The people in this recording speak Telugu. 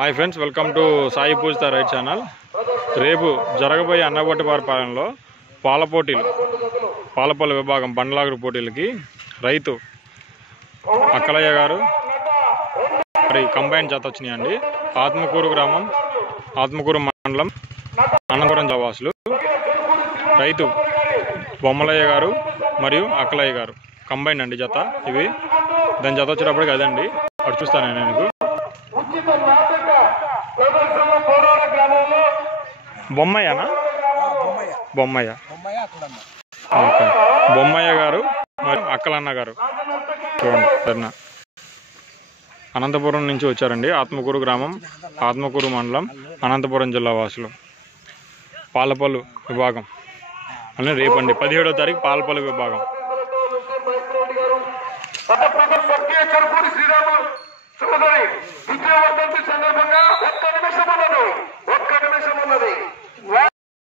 Hi friends, welcome to Sai Pujitha right channel. రేపు జరగబోయే అన్నగొట్టపాలెంలో పాల పోటీలు, పాలపల్లి విభాగం బండ్లాగురు పోటీలకి రైతు అక్కలయ్య గారు మరి కంబైన్ జత వచ్చినాయండి. ఆత్మకూరు గ్రామం, ఆత్మకూరు మండలం, అనంతపురం జవాసులు. రైతు బొమ్మలయ్య గారు మరియు అక్కలయ్య గారు కంబైన్ అండి జత. ఇవి దాని జత వచ్చేటప్పటికి అదండి, అటు చూస్తాను నేను మీకు. బొమ్మయ్యనా? బొమ్మయ్య. ఓకే, బొమ్మయ్య గారు మరియు అక్కలన్న గారు చూడండి. అనంతపురం నుంచి వచ్చారండి. ఆత్మకూరు గ్రామం, ఆత్మకూరు మండలం, అనంతపురం జిల్లా వాసులు. పాలపల్లి విభాగం అని రేపండి 17వ తారీఖు పాలపల్లి విభాగం. సందర్భంగా